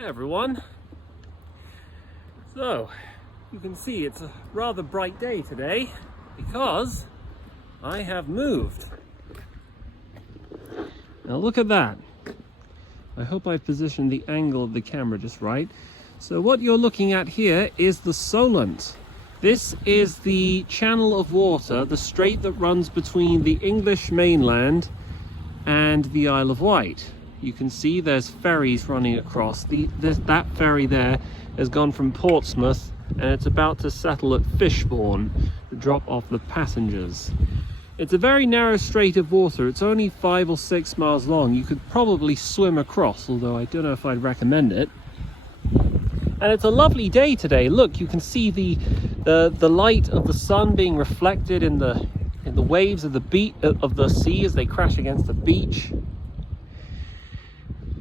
Hi everyone. So, you can see it's a rather bright day today because I have moved. Now look at that. I hope I've positioned the angle of the camera just right. So what you're looking at here is the Solent. This is the channel of water, the strait that runs between the English mainland and the Isle of Wight. You can see there's ferries running across. That ferry there has gone from Portsmouth and it's about to settle at Fishbourne to drop off the passengers. It's a very narrow strait of water. It's only 5 or 6 miles long. You could probably swim across, although I don't know if I'd recommend it. And it's a lovely day today. Look, you can see the light of the sun being reflected in the waves of the sea as they crash against the beach.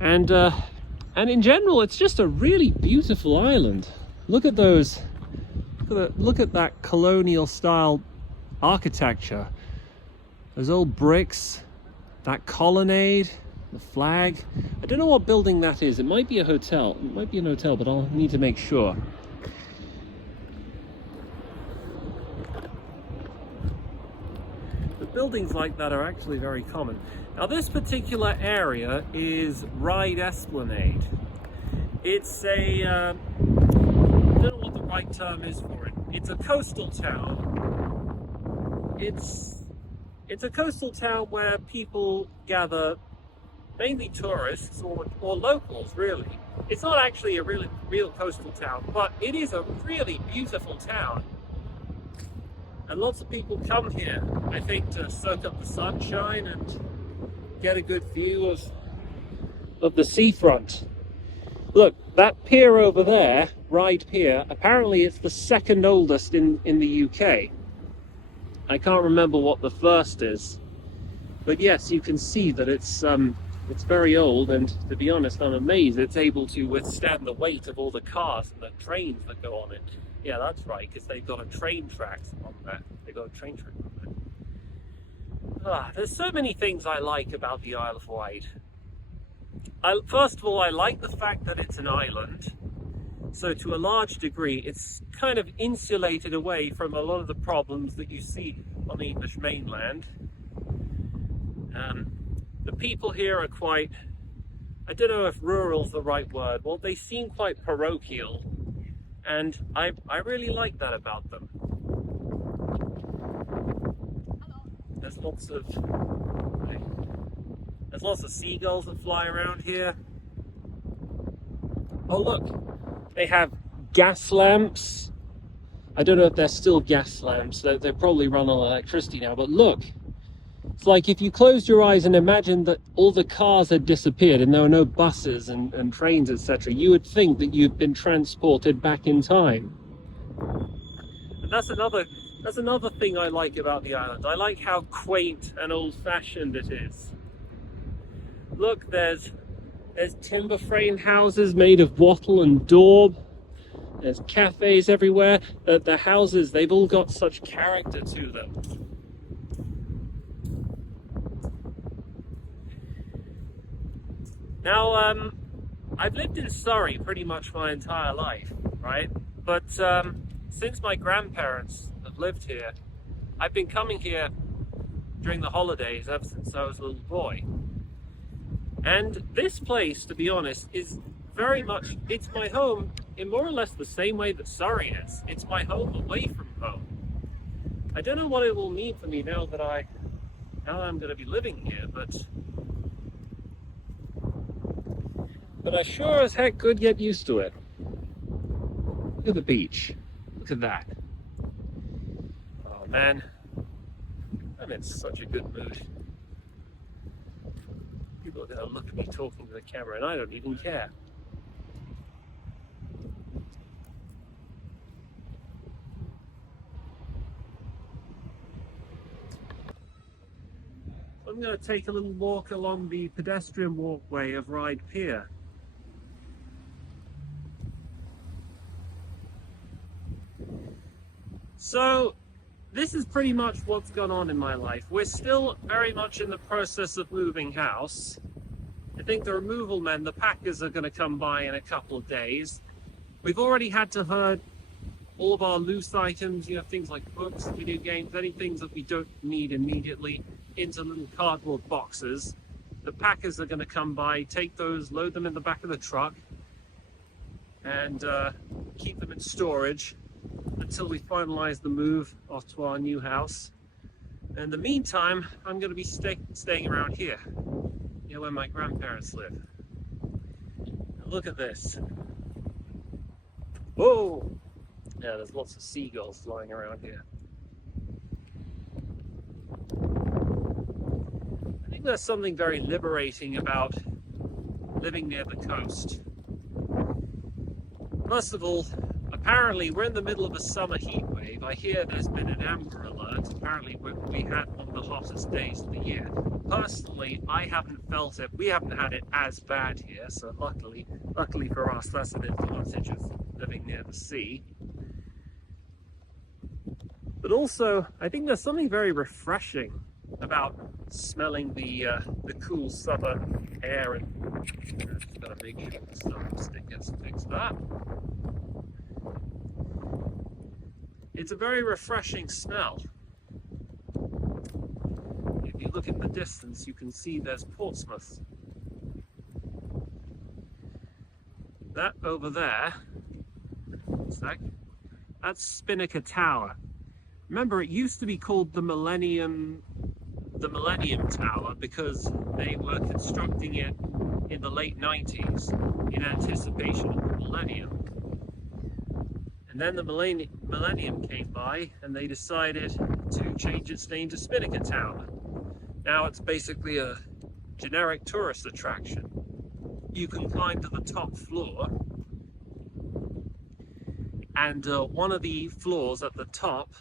And in general, it's just a really beautiful island. Look at those. Look at that colonial style architecture. Those old bricks, that colonnade, the flag. I don't know what building that is. It might be a hotel. It might be an hotel, but I'll need to make sure. Buildings like that are actually very common. Now this particular area is Ryde Esplanade. It's a, I don't know what the right term is for it. It's a coastal town. It's a coastal town where people gather, mainly tourists or locals really. It's not actually a real coastal town, but it is a really beautiful town. And lots of people come here, I think, to soak up the sunshine and get a good view of the seafront. Look, that pier over there, Ryde Pier, apparently it's the second oldest in the UK. I can't remember what the first is. But yes, you can see that it's very old, and to be honest, I'm amazed it's able to withstand the weight of all the cars and the trains that go on it. Yeah, that's right, because they've got a train track on that. They've got a train track on that. There's so many things I like about the Isle of Wight. First of all, I like the fact that it's an island. So to a large degree, it's kind of insulated away from a lot of the problems that you see on the English mainland. The people here are quite, I don't know if rural's the right word, well, they seem quite parochial. And I really like that about them. There's lots of seagulls that fly around here. Oh look, they have gas lamps. I don't know if they're still gas lamps. They probably run on electricity now, but look. It's like if you closed your eyes and imagined that all the cars had disappeared and there were no buses and trains, etc., you would think that you'd been transported back in time. And that's another thing I like about the island. I like how quaint and old-fashioned it is. Look, there's timber frame houses made of wattle and daub. There's cafes everywhere. The houses, they've all got such character to them. Now, I've lived in Surrey pretty much my entire life, right? But since my grandparents have lived here, I've been coming here during the holidays ever since I was a little boy. And this place, to be honest, is very much, it's my home in more or less the same way that Surrey is. It's my home away from home. I don't know what it will mean for me now that I'm going to be living here, but I sure as heck could get used to it. Look at the beach. Look at that. Oh man, I'm in such a good mood. People are going to look at me talking to the camera and I don't even care. I'm going to take a little walk along the pedestrian walkway of Ryde Pier. So this is pretty much what's gone on in my life. We're still very much in the process of moving house. I think the removal men, the packers, are going to come by in a couple of days. We've already had to herd all of our loose items, things like books, video games, any things that we don't need immediately, into little cardboard boxes. The packers are going to come by, take those, load them in the back of the truck, and keep them in storage until we finalize the move off to our new house. In the meantime, I'm going to be staying around here, where my grandparents live. Now look at this. Whoa! Yeah, there's lots of seagulls flying around here. I think there's something very liberating about living near the coast. First of all, apparently we're in the middle of a summer heat wave. I hear there's been an amber alert. Apparently we had one of the hottest days of the year. Personally, I haven't felt it. We haven't had it as bad here, so luckily for us, that's an advantage of living near the sea. But also, I think there's something very refreshing about smelling the cool summer air, and just gotta make sure the summer stick gets fixed up. It's a very refreshing smell. If you look in the distance, you can see there's Portsmouth. That over there, that's Spinnaker Tower. Remember, it used to be called the Millennium Tower because they were constructing it in the late 90s in anticipation of the millennium. And then the millennium came by and they decided to change its name to Spinnaker Tower. Now it's basically a generic tourist attraction. You can climb to the top floor, and one of the floors at the top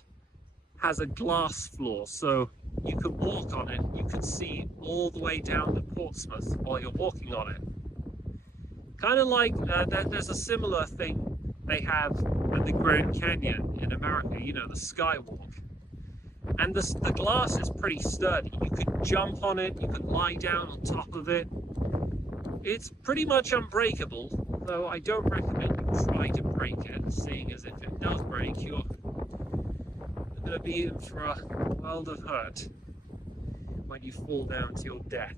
has a glass floor, so you can walk on it. You can see all the way down to Portsmouth while you're walking on it. Kind of like there's a similar thing they have at the Grand Canyon in America, the skywalk. And the glass is pretty sturdy. You could jump on it, you could lie down on top of it. It's pretty much unbreakable, though I don't recommend you try to break it, seeing as if it does break, you're going to be in for a world of hurt when you fall down to your death.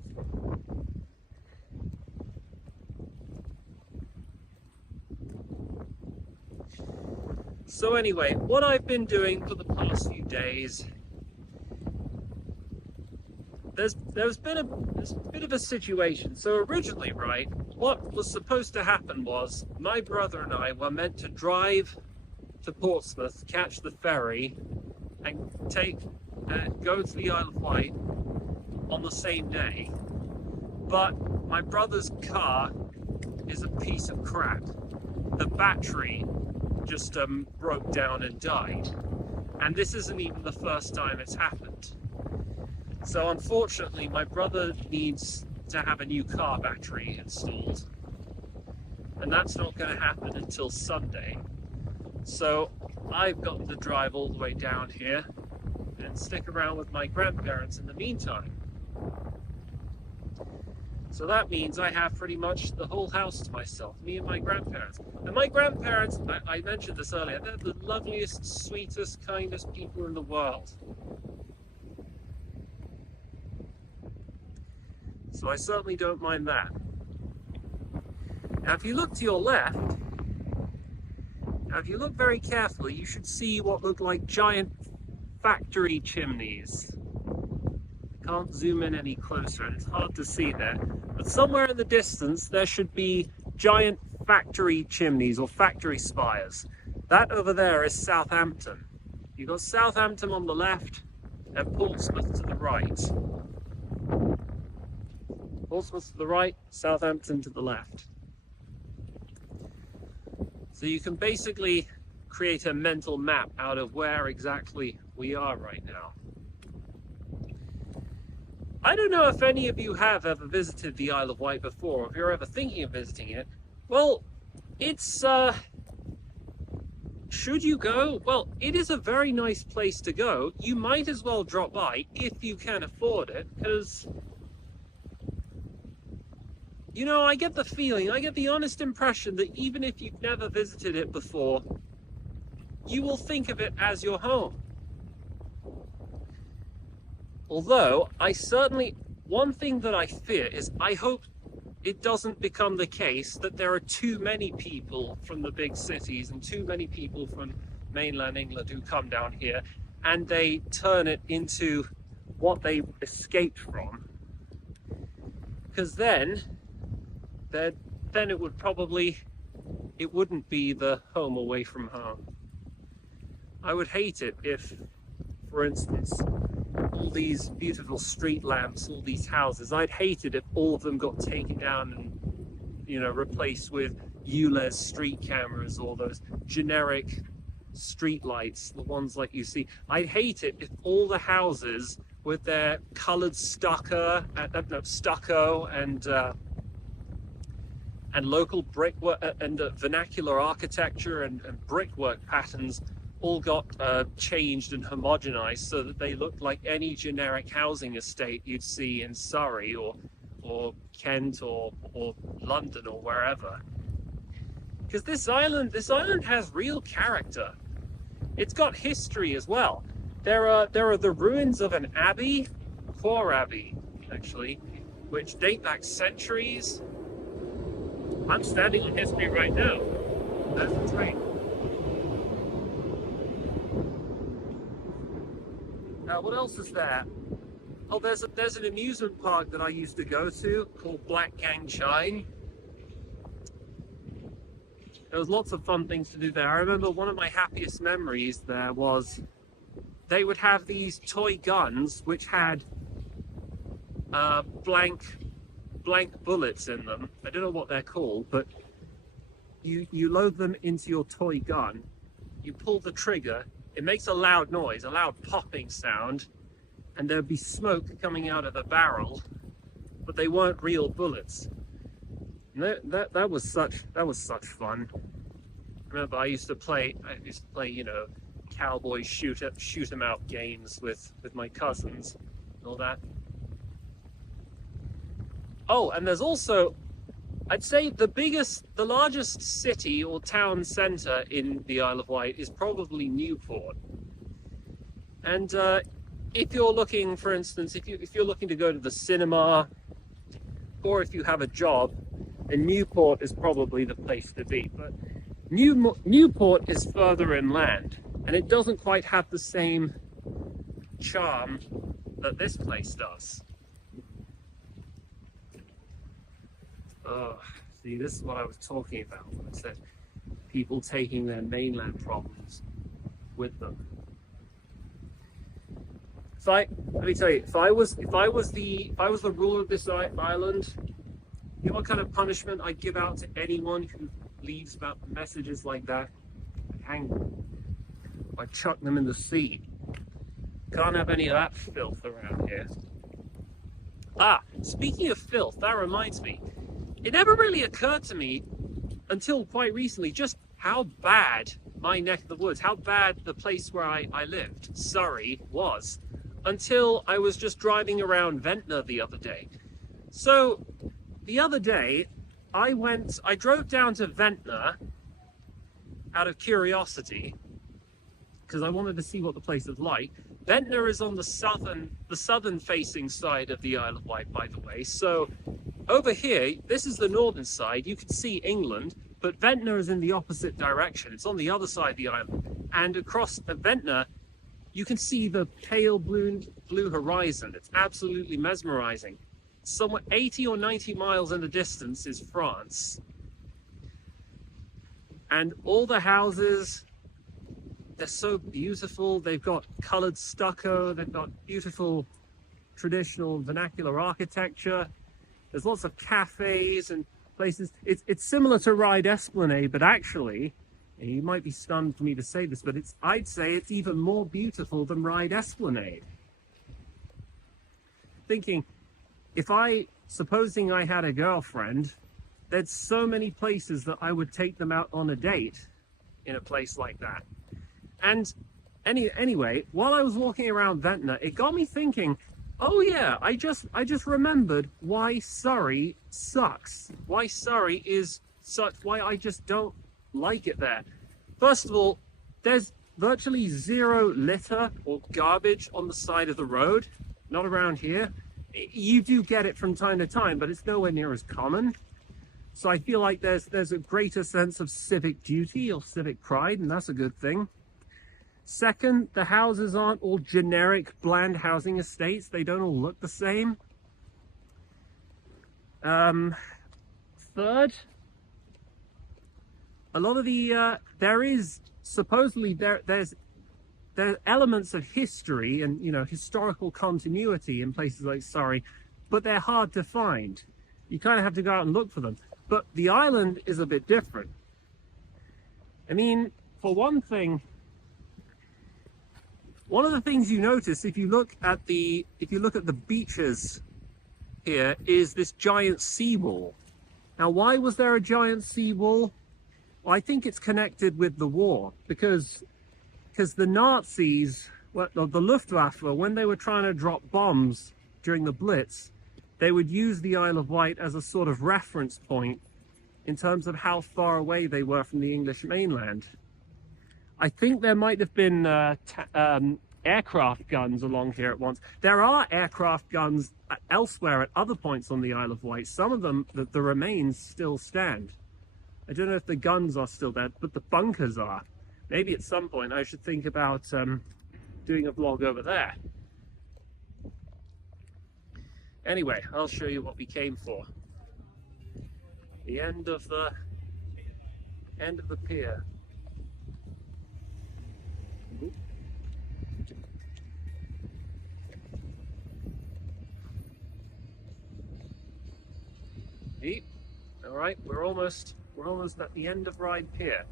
So anyway, what I've been doing for the past few days, there's been a bit of a situation. So originally, right, what was supposed to happen was my brother and I were meant to drive to Portsmouth, catch the ferry, and go to the Isle of Wight on the same day. But my brother's car is a piece of crap. The battery just broke down and died. And this isn't even the first time it's happened. So unfortunately, my brother needs to have a new car battery installed. And that's not going to happen until Sunday. So I've got to drive all the way down here and stick around with my grandparents in the meantime. So that means I have pretty much the whole house to myself, me and my grandparents. And my grandparents, I mentioned this earlier, they're the loveliest, sweetest, kindest people in the world. So I certainly don't mind that. Now if you look to your left, if you look very carefully, you should see what look like giant factory chimneys. I can't zoom in any closer, and it's hard to see there. But somewhere in the distance, there should be giant factory chimneys or factory spires. That over there is Southampton. You've got Southampton on the left and Portsmouth to the right. Portsmouth to the right, Southampton to the left. So you can basically create a mental map out of where exactly we are right now. I don't know if any of you have ever visited the Isle of Wight before, or if you're ever thinking of visiting it. Well, it's, should you go? Well, it is a very nice place to go. You might as well drop by if you can afford it, because you know, I get the feeling, I get the honest impression that even if you've never visited it before, you will think of it as your home. Although, one thing that I fear is I hope it doesn't become the case that there are too many people from the big cities and too many people from mainland England who come down here and they turn it into what they escaped from. Because then it wouldn't be the home away from home. I would hate it if, for instance, all these beautiful street lamps, all these houses, I'd hate it if all of them got taken down and, you know, replaced with ULEZ street cameras or those generic street lights, the ones like you see. I'd hate it if all the houses with their coloured stucco and local brickwork and vernacular architecture and brickwork patterns all got changed and homogenized so that they looked like any generic housing estate you'd see in Surrey or Kent or London or wherever. Because this island has real character. It's got history as well. There are the ruins of an abbey, Quor Abbey, actually, which date back centuries. I'm standing on history right now. There's the train. What else is there? Oh, there's an amusement park that I used to go to called Black Gang Chine. There was lots of fun things to do there. I remember one of my happiest memories there was they would have these toy guns which had blank bullets in them. I don't know what they're called, but you load them into your toy gun, you pull the trigger, it makes a loud noise, a loud popping sound, and there'd be smoke coming out of the barrel, but they weren't real bullets. And that was such fun. I remember I used to play, you know, cowboy shoot 'em out games with my cousins and all that. Oh, and there's also, I'd say the largest city or town centre in the Isle of Wight is probably Newport. And if you're looking, for instance, if you're looking to go to the cinema, or if you have a job, then Newport is probably the place to be. But Newport is further inland, and it doesn't quite have the same charm that this place does. See, this is what I was talking about when I said people taking their mainland problems with them. Let me tell you, if I was the ruler of this island, you know what kind of punishment I'd give out to anyone who leaves about messages like that? I'd hang them. I'd chuck them in the sea. Can't have any of that filth around here. Speaking of filth, that reminds me. It never really occurred to me until quite recently just how bad my neck of the woods, how bad the place where I lived, Surrey, was, until I was just driving around Ventnor the other day. So the other day I drove down to Ventnor out of curiosity because I wanted to see what the place is like. Ventnor is on the southern facing side of the Isle of Wight, by the way. So over here, this is the northern side. You can see England, but Ventnor is in the opposite direction. It's on the other side of the island. And across Ventnor, you can see the pale blue horizon. It's absolutely mesmerizing. Somewhere 80 or 90 miles in the distance is France. And all the houses, they're so beautiful. They've got colored stucco. They've got beautiful traditional vernacular architecture. There's lots of cafes and places. It's similar to Ryde Esplanade, but actually, and you might be stunned for me to say this, but I'd say it's even more beautiful than Ryde Esplanade. Thinking, supposing I had a girlfriend, there's so many places that I would take them out on a date in a place like that. And anyway, while I was walking around Ventnor, it got me thinking, Oh yeah, I just remembered why Surrey sucks. Why Surrey is such, why I just don't like it there. First of all, there's virtually zero litter or garbage on the side of the road. Not around here. You do get it from time to time, but it's nowhere near as common. So I feel like there's a greater sense of civic duty or civic pride, and that's a good thing. Second, the houses aren't all generic, bland housing estates. They don't all look the same. Third, a lot of the there is supposedly there's elements of history and historical continuity in places like Surrey, but they're hard to find. You kind of have to go out and look for them. But the island is a bit different. I mean, for one thing, one of the things you notice if you look at the beaches here is this giant seawall. Now, why was there a giant seawall? Well, I think it's connected with the war because the Nazis, well, the Luftwaffe, when they were trying to drop bombs during the Blitz, they would use the Isle of Wight as a sort of reference point in terms of how far away they were from the English mainland. I think there might have been aircraft guns along here at once. There are aircraft guns elsewhere at other points on the Isle of Wight. Some of them, the remains still stand. I don't know if the guns are still there, but the bunkers are. Maybe at some point I should think about doing a vlog over there. Anyway, I'll show you what we came for. The end of the pier. Neat. All right, we're almost at the end of Ryde Pier.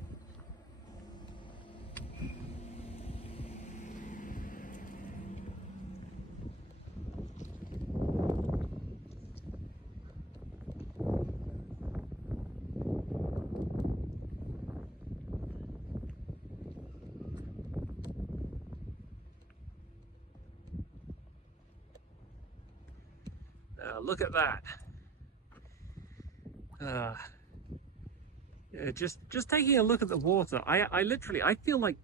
Look at that. Yeah, just taking a look at the water, I literally feel like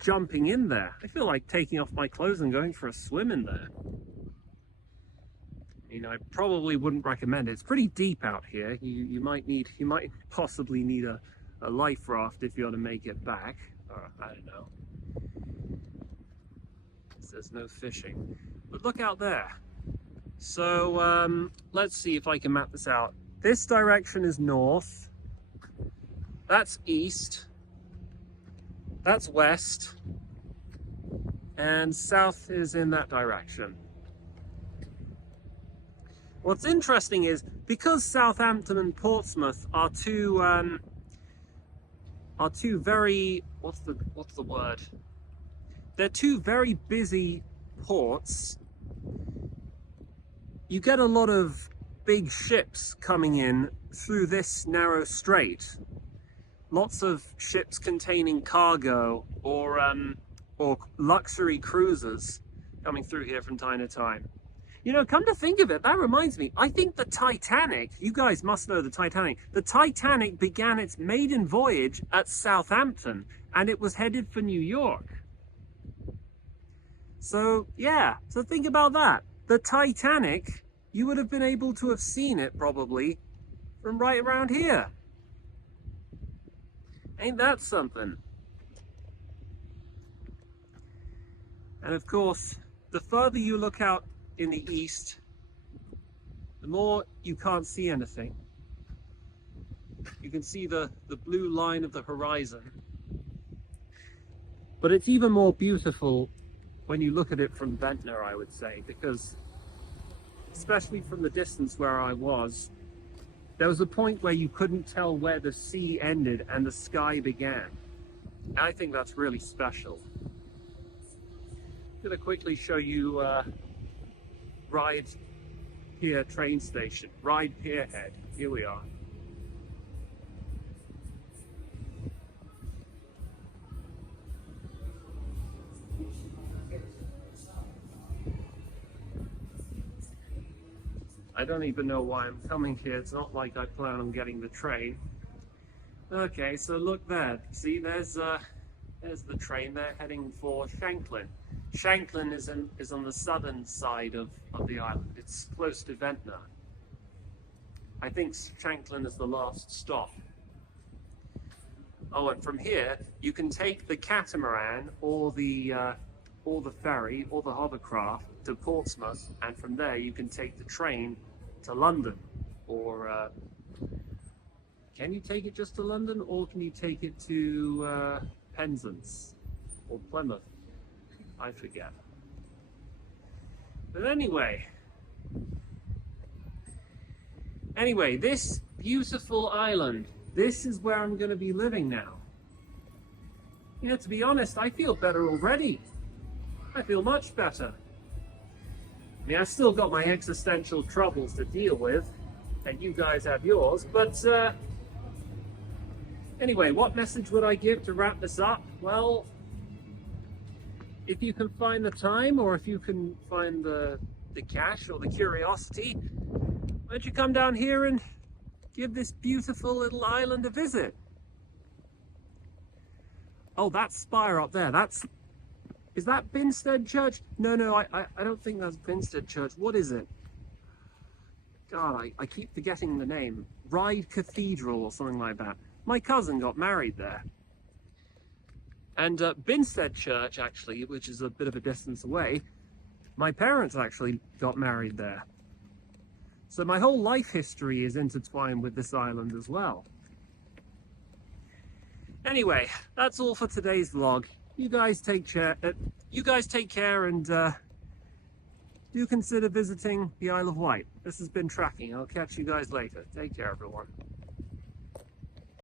jumping in there. I feel like taking off my clothes and going for a swim in there. I probably wouldn't recommend it. It's pretty deep out here. You might possibly need a life raft if you want to make it back. Or, I don't know. There's no fishing. But look out there. So let's see if I can map this out. This direction is north. That's east. That's west. And south is in that direction. What's interesting is because Southampton and Portsmouth are two very, what's the word? They're two very busy ports. You get a lot of big ships coming in through this narrow strait. Lots of ships containing cargo or luxury cruisers coming through here from time to time. Come to think of it, that reminds me, I think the Titanic, you guys must know the Titanic began its maiden voyage at Southampton and it was headed for New York. So yeah, so think about that. The Titanic, you would have been able to have seen it probably from right around here. Ain't that something? And of course, the further you look out in the east, the more you can't see anything. You can see the blue line of the horizon. But it's even more beautiful when you look at it from Ventnor, I would say, because especially from the distance where I was, there was a point where you couldn't tell where the sea ended and the sky began. And I think that's really special. I'm going to quickly show you Ryde Pier train station, Ryde Pier Head. Here we are. I don't even know why I'm coming here. It's not like I plan on getting the train. Okay, so look there. See, there's the train there heading for Shanklin. Shanklin is on the southern side of the island. It's close to Ventnor. I think Shanklin is the last stop. Oh, and from here you can take the catamaran or the ferry or the hovercraft to Portsmouth, and from there you can take the train to London. Or can you take it just to London, or can you take it to Penzance or Plymouth? I forget. But anyway, this beautiful island, this is where I'm going to be living now. You know, to be honest, I feel better already. I feel much better. I mean, I've still got my existential troubles to deal with, and you guys have yours, but anyway, what message would I give to wrap this up? Well, if you can find the time, or if you can find the cash or the curiosity, why don't you come down here and give this beautiful little island a visit? Oh, that spire up there, is that Binstead Church? No, I don't think that's Binstead Church. What is it? God, I keep forgetting the name. Ryde Cathedral or something like that. My cousin got married there. And Binstead Church, actually, which is a bit of a distance away, my parents actually got married there. So my whole life history is intertwined with this island as well. Anyway, that's all for today's vlog. You guys take care, and do consider visiting the Isle of Wight. This has been Tracking. I'll catch you guys later. Take care, everyone.